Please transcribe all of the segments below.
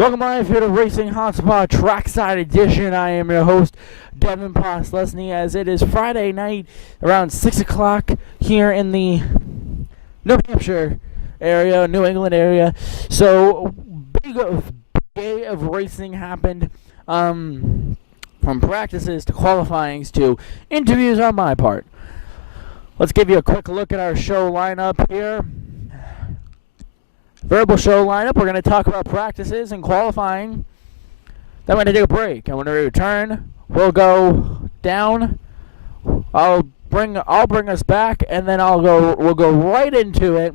Welcome live here to Racing Hotspot Trackside Edition. I am your host, Devin Poslusny, as it is Friday night around 6 o'clock here in the New Hampshire area, New England area. So, big day of racing happened, from practices to qualifyings to interviews on my part. Let's give you a quick look at our show lineup here. Verbal show lineup. We're going to talk about practices and qualifying. Then we're going to take a break. And when we return, we'll go down. I'll bring us back, and then we'll go right into it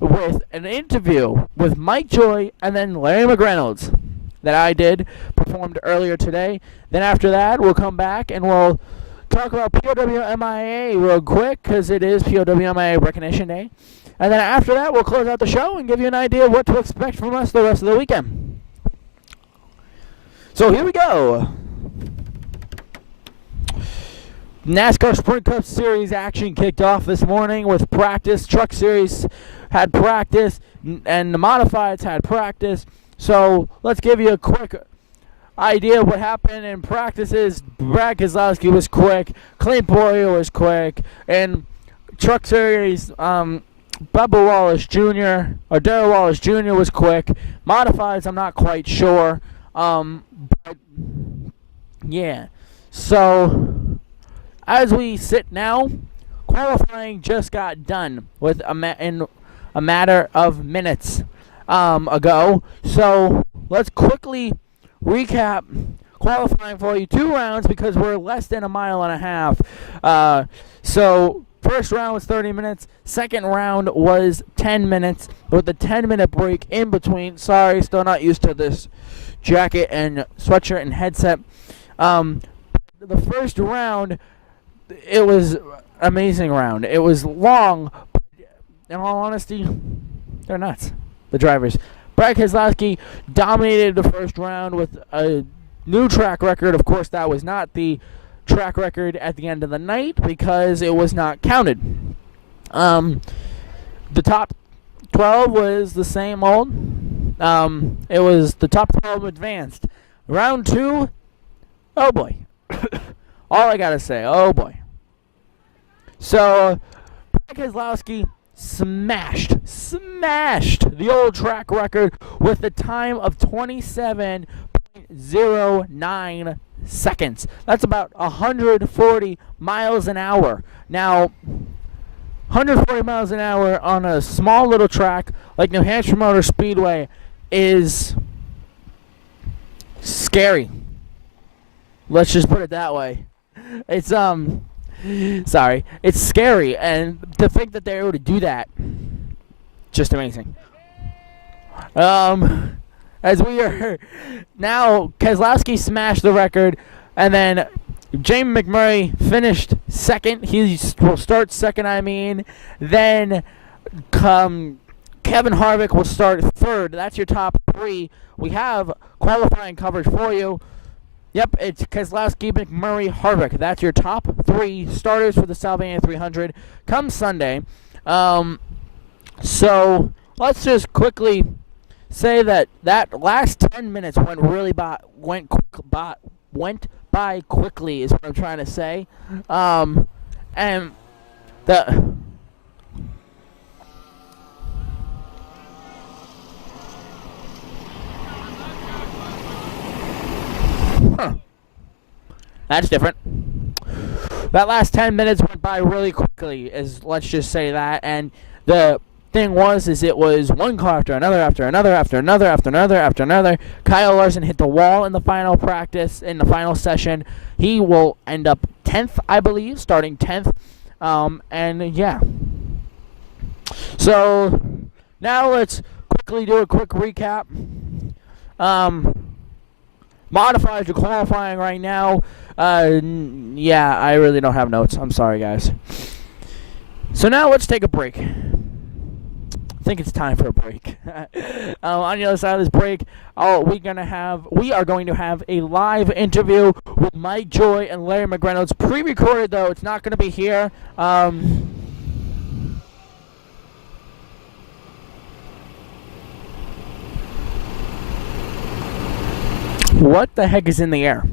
with an interview with Mike Joy and then Larry McReynolds that I performed earlier today. Then after that, we'll come back and we'll talk about POWMIA real quick, because it is POWMIA Recognition Day. And then after that, we'll close out the show and give you an idea of what to expect from us the rest of the weekend. So here we go. NASCAR Sprint Cup Series action kicked off this morning with practice. Truck Series had practice, and the Modifieds had practice. So let's give you a quick idea of what happened in practices. Brad Keselowski was quick. Clint Boyer was quick. And Truck Series, Bubba Wallace Jr. or Darrell Wallace Jr. was quick. Modifieds, I'm not quite sure. But yeah. So as we sit now, qualifying just got done with in a matter of minutes ago. So let's quickly recap qualifying for you. 2 rounds, because we're less than a mile and a half. So first round was 30 minutes. Second round was 10 minutes with a 10-minute break in between. Sorry, still not used to this jacket and sweatshirt and headset. The first round, it was an amazing round. It was long, but in all honesty, they're nuts, the drivers. Brad Keselowski dominated the first round with a new track record. Of course, that was not the track record at the end of the night because it was not counted. The top 12 was the same old. It was the top 12 advanced. Round 2, oh boy. All I gotta say, oh boy. So, Brad Keselowski smashed the old track record with a time of 27.09 seconds. That's about 140 miles an hour. Now, 140 miles an hour on a small little track like New Hampshire Motor Speedway is scary. Let's just put it that way. It's it's scary, and to think that they're able to do that, just amazing. As we are now, Keselowski smashed the record, and then Jamie McMurray finished second. He will start second, Then Kevin Harvick will start third. That's your top 3. We have qualifying coverage for you. Yep, it's Keselowski, McMurray, Harvick. That's your top 3 starters for the Salvania 300 come Sunday. So let's just quickly say that last 10 minutes went by quickly is what I'm trying to say. And the That's different. That last 10 minutes went by really quickly, let's just say that. And the thing was, it was one car after another, after another, after another, after another, after another. Kyle Larson hit the wall in the final practice, in the final session. He will end up 10th, I believe, starting 10th. And yeah. So now let's quickly do a quick recap. Modified to qualifying right now. Yeah, I really don't have notes. I'm sorry, guys. So now let's take a break. I think it's time for a break. On the other side of this break, we are going to have a live interview with Mike Joy and Larry McReynolds. Pre-recorded, though. It's not going to be here. What the heck is in the air?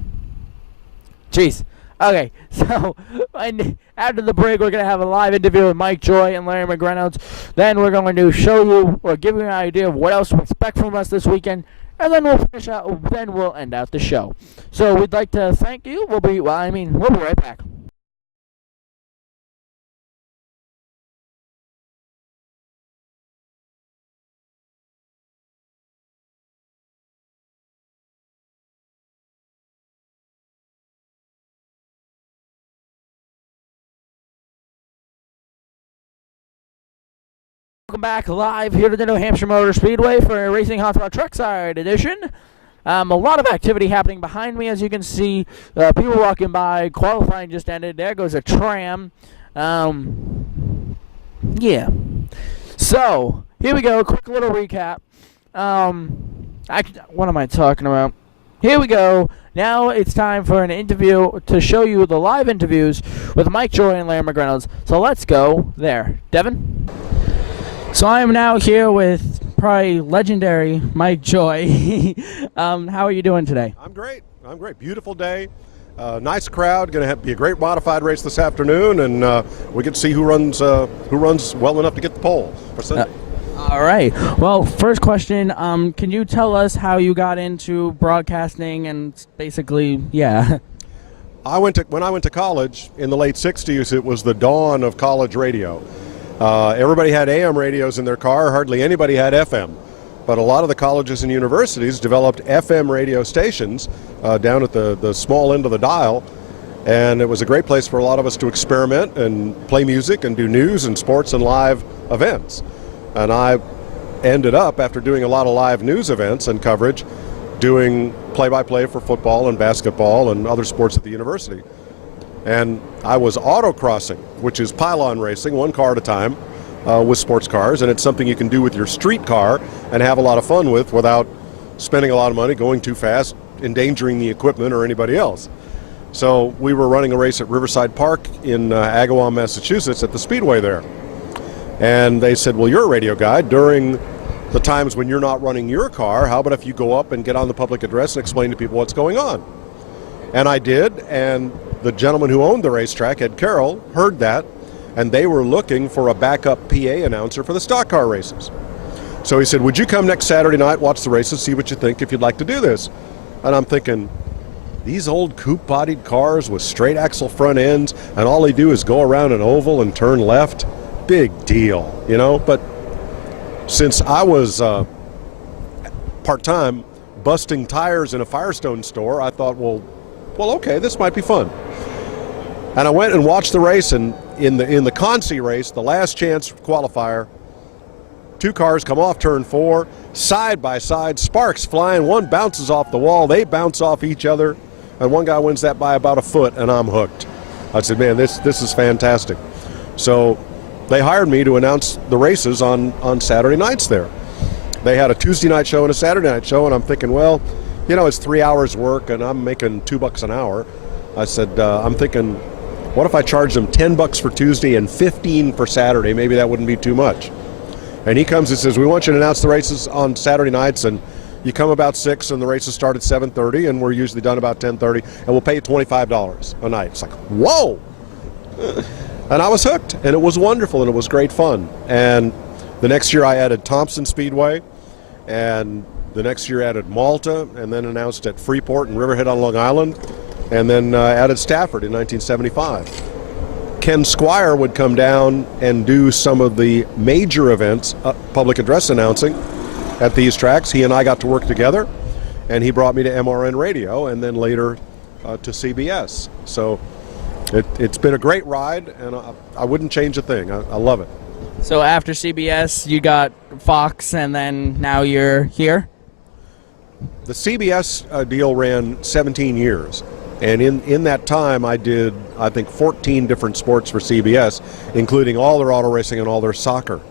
Jeez. Okay, so after the break, we're going to have a live interview with Mike Joy and Larry McReynolds. Then we're going to show you or give you an idea of what else to expect from us this weekend. And then we'll finish out. Then we'll end out the show. So we'd like to thank you. We'll be right back. Welcome back live here to the New Hampshire Motor Speedway for a Racing Hotspot Trackside edition. A lot of activity happening behind me, as you can see. People walking by. Qualifying just ended. There goes a tram. Yeah. So, here we go. Quick little recap. What am I talking about? Here we go. Now it's time for an interview to show you the live interviews with Mike Joy and Larry McReynolds. So let's go there. Devin? So I am now here with probably legendary Mike Joy. How are you doing today? I'm great. Beautiful day. Nice crowd. Going to be a great modified race this afternoon, and we get to see who runs well enough to get the pole for Sunday. All right. Well, first question. Can you tell us how you got into broadcasting and basically, yeah. When I went to college in the late '60s, it was the dawn of college radio. Everybody had AM radios in their car. Hardly anybody had FM. But a lot of the colleges and universities developed FM radio stations down at the small end of the dial. And it was a great place for a lot of us to experiment and play music and do news and sports and live events. And I ended up, after doing a lot of live news events and coverage, doing play-by-play for football and basketball and other sports at the university. And I was autocrossing, which is pylon racing, one car at a time, with sports cars. And it's something you can do with your street car and have a lot of fun with without spending a lot of money, going too fast, endangering the equipment or anybody else. So we were running a race at Riverside Park in Agawam, Massachusetts at the Speedway there. And they said, well, you're a radio guy. During the times when you're not running your car, how about if you go up and get on the public address and explain to people what's going on? And I did, and the gentleman who owned the racetrack, Ed Carroll, heard that, and they were looking for a backup PA announcer for the stock car races. So he said, would you come next Saturday night, watch the races, see what you think if you'd like to do this? And I'm thinking, these old coupe-bodied cars with straight axle front ends, and all they do is go around an oval and turn left? Big deal, you know? But since I was part-time busting tires in a Firestone store, I thought, well, okay, this might be fun. And I went and watched the race, and in the Consi race, the last chance qualifier, two cars come off turn 4, side by side, sparks flying, one bounces off the wall, they bounce off each other, and one guy wins that by about a foot, and I'm hooked. I said, man, this is fantastic. So they hired me to announce the races on Saturday nights there. They had a Tuesday night show and a Saturday night show, and I'm thinking, well, you know, it's 3 hours work and I'm making $2 an hour. I said, I'm thinking, what if I charge them $10 for Tuesday and $15 for Saturday? Maybe that wouldn't be too much. And he comes and says, we want you to announce the races on Saturday nights, and you come about 6 and the races start at 7:30, and we're usually done about 10:30, and we'll pay you $25 a night. It's like, whoa! And I was hooked, and it was wonderful, and it was great fun. And the next year I added Thompson Speedway, and the next year added Malta, and then announced at Freeport and Riverhead on Long Island, and then added Stafford in 1975. Ken Squire would come down and do some of the major events, public address announcing at these tracks. He and I got to work together, and he brought me to MRN Radio and then later to CBS. So it's been a great ride, and I wouldn't change a thing. I love it. So after CBS, you got Fox, and then now you're here? The CBS deal ran 17 years. And in that time, I did, I think, 14 different sports for CBS, including all their auto racing and all their soccer.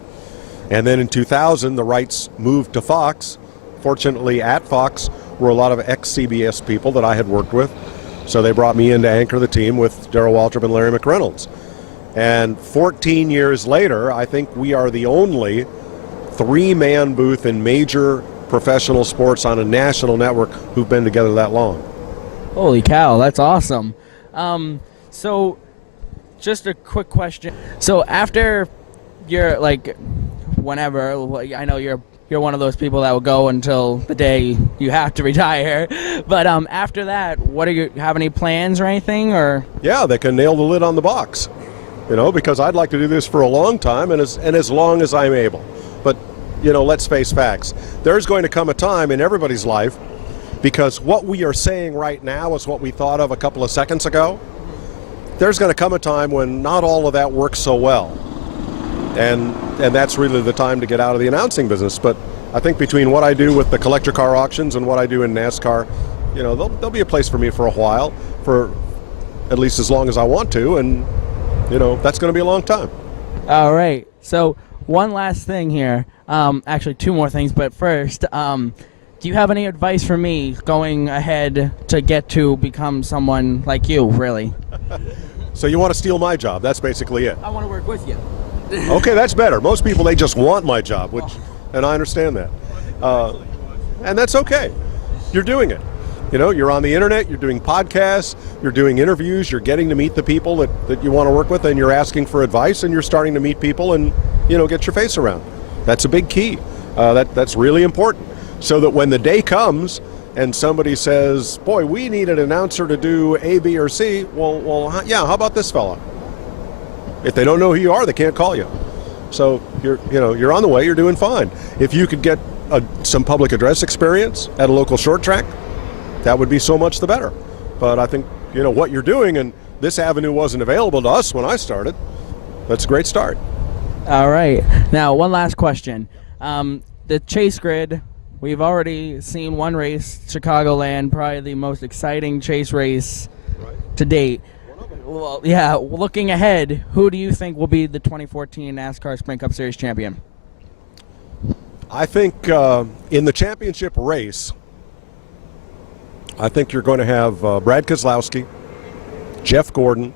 And then in 2000, the rights moved to Fox. Fortunately, at Fox were a lot of ex-CBS people that I had worked with. So they brought me in to anchor the team with Darrell Waltrip and Larry McReynolds. And 14 years later, I think we are the only 3-man booth in major professional sports on a national network who've been together that long. Holy cow, that's awesome. So just a quick question. So after you're like, whenever, like, I know you're one of those people that will go until the day you have to retire. But after that, what have any plans or anything? Or yeah, they can nail the lid on the box, because I'd like to do this for a long time and as long as I'm able. But let's face facts. There's going to come a time in everybody's life, because what we are saying right now is what we thought of a couple of seconds ago. There's going to come a time when not all of that works so well. And that's really the time to get out of the announcing business. But I think between what I do with the collector car auctions and what I do in NASCAR, there'll be a place for me for a while, for at least as long as I want to, and that's going to be a long time. All right. So one last thing here. Actually, two more things. But first, do you have any advice for me going ahead to get to become someone like you, really? So you want to steal my job? That's basically it. I want to work with you. Okay, that's better. Most people, they just want my job, and I understand that. And that's okay. You're doing it. You're on the internet, you're doing podcasts, you're doing interviews, you're getting to meet the people that you want to work with, and you're asking for advice, and you're starting to meet people and, get your face around. That's a big key. That's really important. So that when the day comes and somebody says, boy, we need an announcer to do A, B, or C, well, yeah, how about this fella? If they don't know who you are, they can't call you. So you're on the way, you're doing fine. If you could get some public address experience at a local short track, that would be so much the better. But I think, what you're doing, and this avenue wasn't available to us when I started, that's a great start. All right. Now, one last question. The chase grid, we've already seen one race, Chicagoland, probably the most exciting chase race to date. Well, yeah, looking ahead, who do you think will be the 2014 NASCAR Sprint Cup Series champion? I think in the championship race, I think you're going to have Brad Keselowski, Jeff Gordon.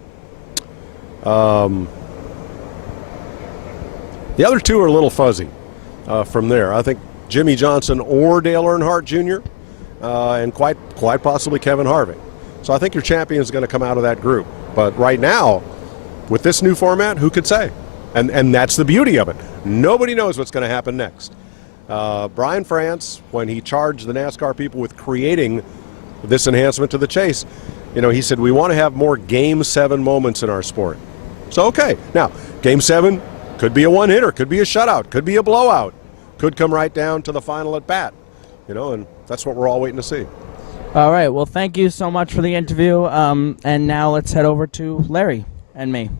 The other two are a little fuzzy from there. I think Jimmy Johnson or Dale Earnhardt Jr. And quite possibly Kevin Harvick. So I think your champion is going to come out of that group. But right now, with this new format, who could say? And that's the beauty of it. Nobody knows what's going to happen next. Brian France, when he charged the NASCAR people with creating this enhancement to the chase, he said, we want to have more Game 7 moments in our sport. So, okay. Now, Game 7 could be a one-hitter, could be a shutout, could be a blowout, could come right down to the final at bat. And that's what we're all waiting to see. All right. Well, thank you so much for the interview. And now let's head over to Larry and me.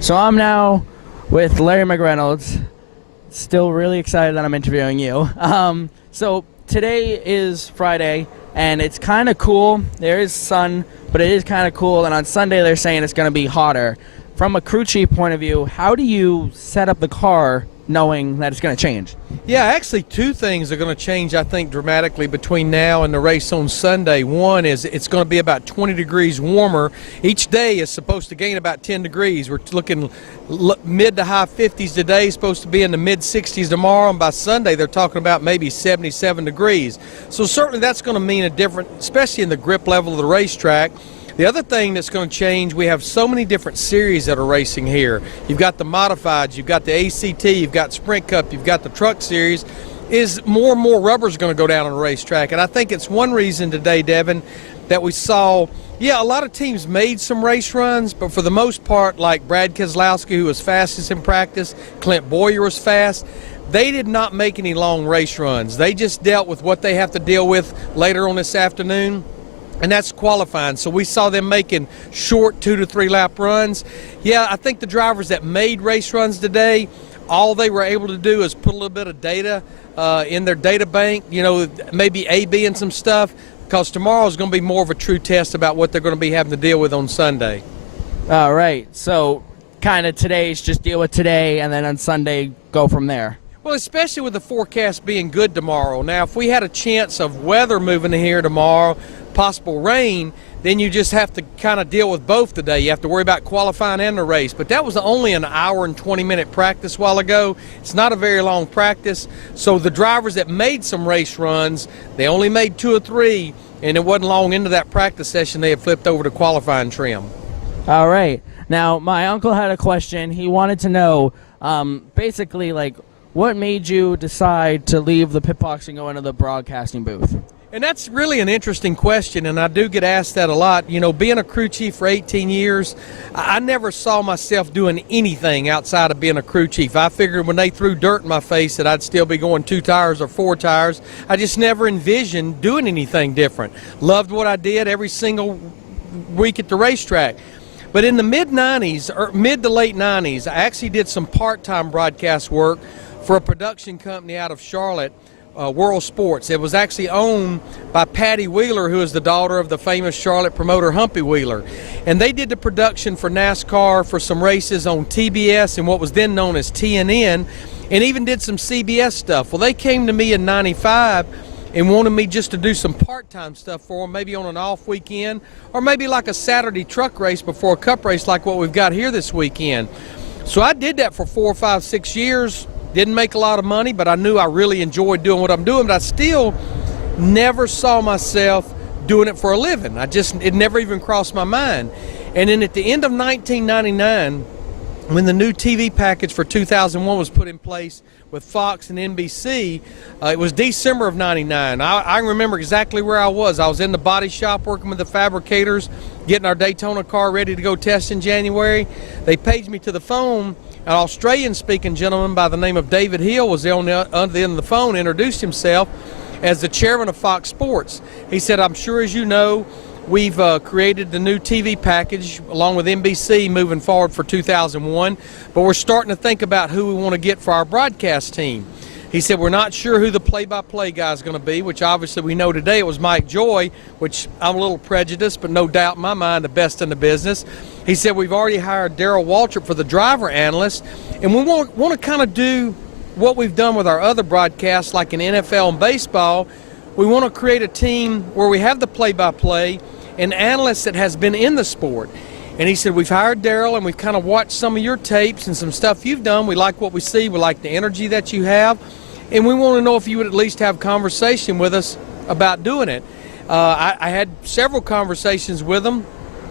So I'm now with Larry McReynolds. Still really excited that I'm interviewing you. So today is Friday, and it's kind of cool. There is sun, but it is kind of cool. And on Sunday, they're saying it's going to be hotter. From a crew chief point of view, how do you set up the car knowing that it's going to change? Yeah, actually two things are going to change, I think, dramatically between now and the race on Sunday. One is it's going to be about 20 degrees warmer. Each day is supposed to gain about 10 degrees. We're looking mid to high 50s today, supposed to be in the mid 60s tomorrow, and by Sunday they're talking about maybe 77 degrees. So certainly that's going to mean a different, especially in the grip level of the racetrack. The other thing that's going to change, we have so many different series that are racing here. You've got the modifieds, you've got the ACT, you've got Sprint Cup, you've got the Truck Series. Is more and more rubber is going to go down on the racetrack. And I think it's one reason today, Devin, that we saw, a lot of teams made some race runs, but for the most part, like Brad Keselowski, who was fastest in practice, Clint Boyer was fast, they did not make any long race runs. They just dealt with what they have to deal with later on this afternoon. And that's qualifying. So we saw them making short 2 to 3 lap runs. Yeah, I think the drivers that made race runs today, all they were able to do is put a little bit of data in their data bank, maybe A/B and some stuff, because tomorrow is going to be more of a true test about what they're going to be having to deal with on Sunday. All right. So kind of today's just deal with today, and then on Sunday go from there. Well, especially with the forecast being good tomorrow. Now, if we had a chance of weather moving in here tomorrow, possible rain, then you just have to kind of deal with both today. You have to worry about qualifying and the race. But that was only an hour and 20-minute practice a while ago. It's not a very long practice. So the drivers that made some race runs, they only made 2 or 3, and it wasn't long into that practice session they had flipped over to qualifying trim. All right. Now, my uncle had a question. He wanted to know, basically, like, what made you decide to leave the pit box and go into the broadcasting booth? And that's really an interesting question, and I do get asked that a lot. You know, being a crew chief for 18 years, I never saw myself doing anything outside of being a crew chief. I figured when they threw dirt in my face that I'd still be going 2 tires or 4 tires. I just never envisioned doing anything different. Loved what I did every single week at the racetrack. But in the mid-90s, or mid to late 90s, I actually did some part-time broadcast work for a production company out of Charlotte, World Sports. It was actually owned by Patty Wheeler, who is the daughter of the famous Charlotte promoter Humpy Wheeler. And they did the production for NASCAR for some races on TBS and what was then known as TNN, and even did some CBS stuff. Well, they came to me in 95 and wanted me just to do some part-time stuff for them, maybe on an off weekend, or maybe like a Saturday truck race before a cup race like what we've got here this weekend. So I did that for 4, 5, 6 years. Didn't make a lot of money, but I knew I really enjoyed doing what I'm doing, but I still never saw myself doing it for a living. It never even crossed my mind. And then at the end of 1999, when the new TV package for 2001 was put in place with Fox and NBC, it was December of 99. I remember exactly where I was. I was in the body shop working with the fabricators, getting our Daytona car ready to go test in January. They paged me to the phone. An Australian-speaking gentleman by the name of David Hill was on the other end of the phone, introduced himself as the chairman of Fox Sports. He said, I'm sure as you know, we've created the new TV package along with NBC moving forward for 2001, but we're starting to think about who we want to get for our broadcast team. He said, we're not sure who the play-by-play guy is going to be, which obviously we know today it was Mike Joy, which I'm a little prejudiced, but no doubt in my mind the best in the business. He said, we've already hired Darrell Waltrip for the driver analyst, and we want to kind of do what we've done with our other broadcasts like in NFL and baseball. We want to create a team where we have the play-by-play and analysts that has been in the sport. And he said, we've hired Darrell and we've kind of watched some of your tapes and some stuff you've done. We like what we see. We like the energy that you have. And we want to know if you would at least have conversation with us about doing it. I had several conversations with him,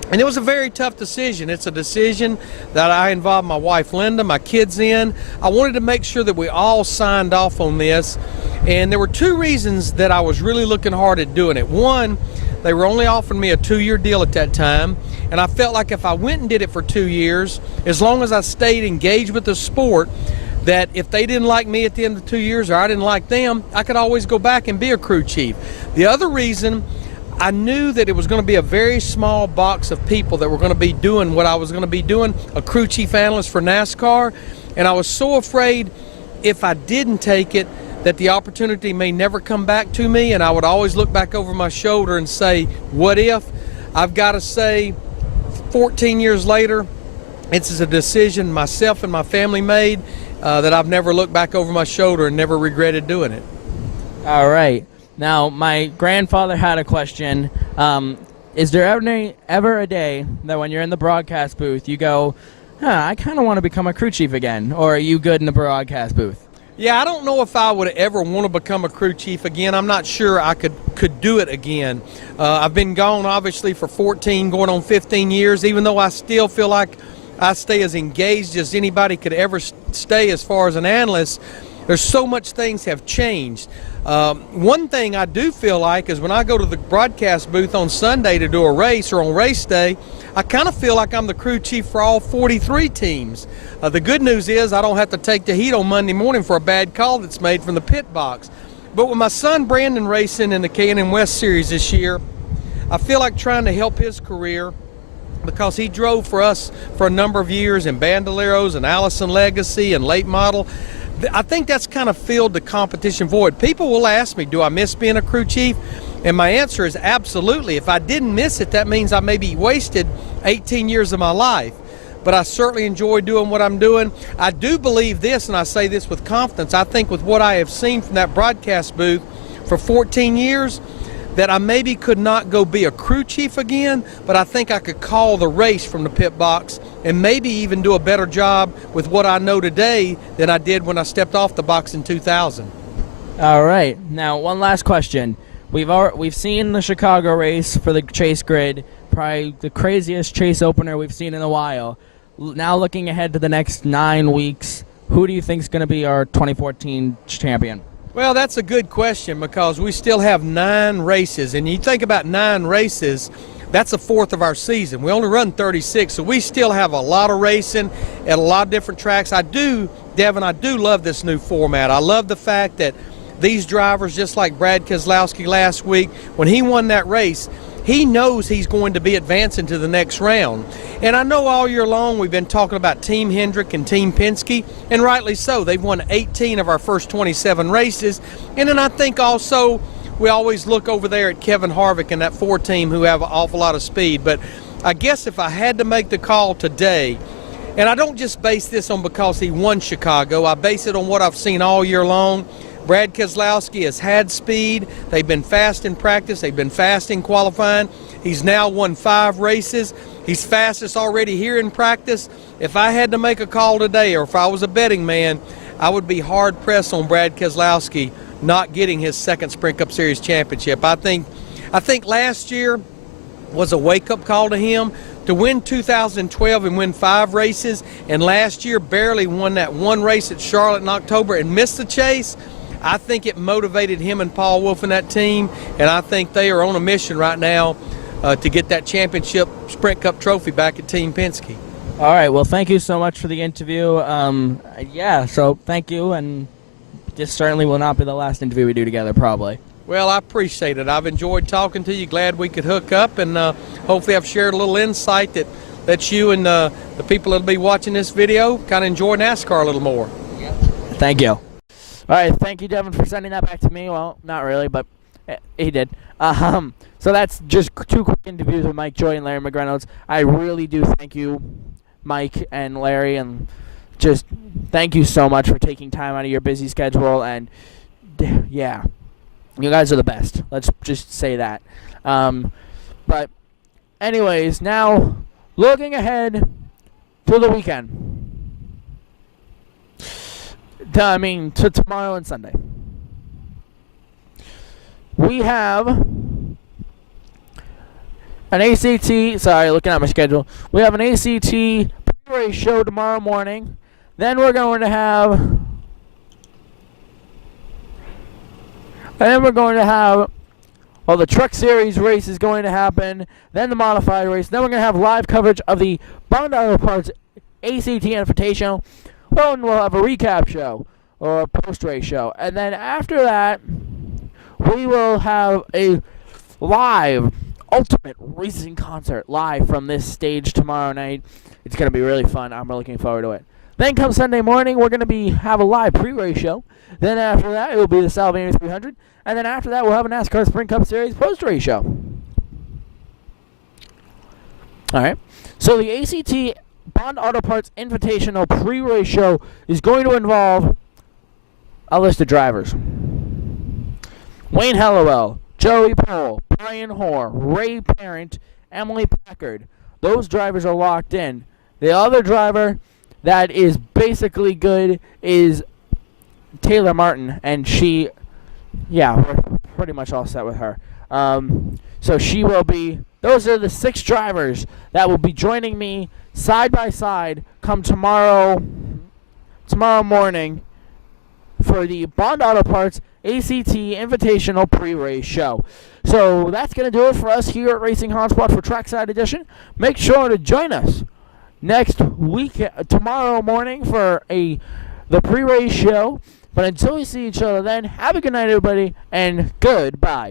and it was a very tough decision. It's a decision that I involved my wife Linda, my kids in. I wanted to make sure that we all signed off on this. And there were 2 reasons that I was really looking hard at doing it. One, they were only offering me a 2-year deal at that time, and I felt like if I went and did it for 2 years, as long as I stayed engaged with the sport, that if they didn't like me at the end of 2 years or I didn't like them, I could always go back and be a crew chief. The other reason, I knew that it was going to be a very small box of people that were going to be doing what I was going to be doing, a crew chief analyst for NASCAR, and I was so afraid if I didn't take it that the opportunity may never come back to me, and I would always look back over my shoulder and say, what if? I've got to say, 14 years later, it's a decision myself and my family made that I've never looked back over my shoulder and never regretted doing it. All right. Now, my grandfather had a question. Is there ever a day that when you're in the broadcast booth, you go, I kind of want to become a crew chief again, or are you good in the broadcast booth? Yeah, I don't know if I would ever want to become a crew chief again. I'm not sure I could do it again. I've been gone, obviously, for 14, going on 15 years, even though I still feel like I stay as engaged as anybody could ever stay as far as an analyst. There's so much things have changed. One thing I do feel like is when I go to the broadcast booth on Sunday to do a race or on race day, I kind of feel like I'm the crew chief for all 43 teams. The good news is I don't have to take the heat on Monday morning for a bad call that's made from the pit box. But with my son Brandon racing in the K&N West Series this year, I feel like trying to help his career because he drove for us for a number of years in Bandoleros and Allison Legacy and late model. I think that's kind of filled the competition void. People will ask me, do I miss being a crew chief? And my answer is absolutely. If I didn't miss it, that means I maybe wasted 18 years of my life. but I certainly enjoy doing what I'm doing. I do believe this, and I say this with confidence. I think with what I have seen from that broadcast booth for 14 years, that I maybe could not go be a crew chief again, but I think I could call the race from the pit box and maybe even do a better job with what I know today than I did when I stepped off the box in 2000. All right. Now, one last question. We've seen the Chicago race for the Chase Grid, probably the craziest Chase opener we've seen in a while. Now looking ahead to the next 9 weeks, who do you think is going to be our 2014 champion? Well, that's a good question because we still have 9 races, and you think about 9 races, that's a fourth of our season. We only run 36, so we still have a lot of racing at a lot of different tracks. Devin, I do love this new format. I love the fact that these drivers, just like Brad Keselowski last week, when he won that race, he knows he's going to be advancing to the next round. And I know all year long we've been talking about Team Hendrick and Team Penske, and rightly so. They've won 18 of our first 27 races. And then I think also we always look over there at Kevin Harvick and that 4 team who have an awful lot of speed. But I guess if I had to make the call today, and I don't just base this on because he won Chicago, I base it on what I've seen all year long. Brad Keselowski has had speed. They've been fast in practice. They've been fast in qualifying. He's now won 5 races. He's fastest already here in practice. If I had to make a call today, or if I was a betting man, I would be hard-pressed on Brad Keselowski not getting his second Sprint Cup Series championship. I think last year was a wake-up call to him. To win 2012 and win 5 races, and last year barely won that 1 race at Charlotte in October and missed the chase, I think it motivated him and Paul Wolf and that team, and I think they are on a mission right now to get that championship Sprint Cup trophy back at Team Penske. All right. Well, thank you so much for the interview. So thank you, and this certainly will not be the last interview we do together, probably. Well, I appreciate it. I've enjoyed talking to you. Glad we could hook up, and hopefully I've shared a little insight that you and the people that will be watching this video kind of enjoy NASCAR a little more. Thank you. All right, thank you, Devin, for sending that back to me. Well, not really, but he did. So that's just 2 quick interviews with Mike Joy and Larry McReynolds. I really do thank you, Mike and Larry, and just thank you so much for taking time out of your busy schedule. And, yeah, you guys are the best. Let's just say that. But anyways, now looking ahead to the weekend. To tomorrow and Sunday. We have an ACT, looking at my schedule. We have an ACT pre-race show tomorrow morning. Then we're going to have the Truck Series race is going to happen. Then the modified race. Then we're going to have live coverage of the Bond Auto Parts ACT Invitational. Well, and we'll have a recap show or a post-race show. And then after that, we will have a live ultimate racing concert live from this stage tomorrow night. It's going to be really fun. I'm looking forward to it. Then come Sunday morning, we're going to have a live pre-race show. Then after that, it will be the Salvania 300. And then after that, we'll have a NASCAR Sprint Cup Series post-race show. All right. So the ACT Bond Auto Parts Invitational pre-race show is going to involve a list of drivers. Wayne Hallowell, Joey Pohl, Brian Hoare, Ray Parent, Emily Packard. Those drivers are locked in. The other driver that is basically good is Taylor Martin, and we're pretty much all set with her. So she will be, those are the 6 drivers that will be joining me side by side come tomorrow morning for the Bond Auto Parts ACT Invitational pre-race show. So that's going to do it for us here at Racing Hotspot for Trackside Edition. Make sure to join us next week, tomorrow morning for the pre-race show. But until we see each other then, have a good night, everybody, and goodbye.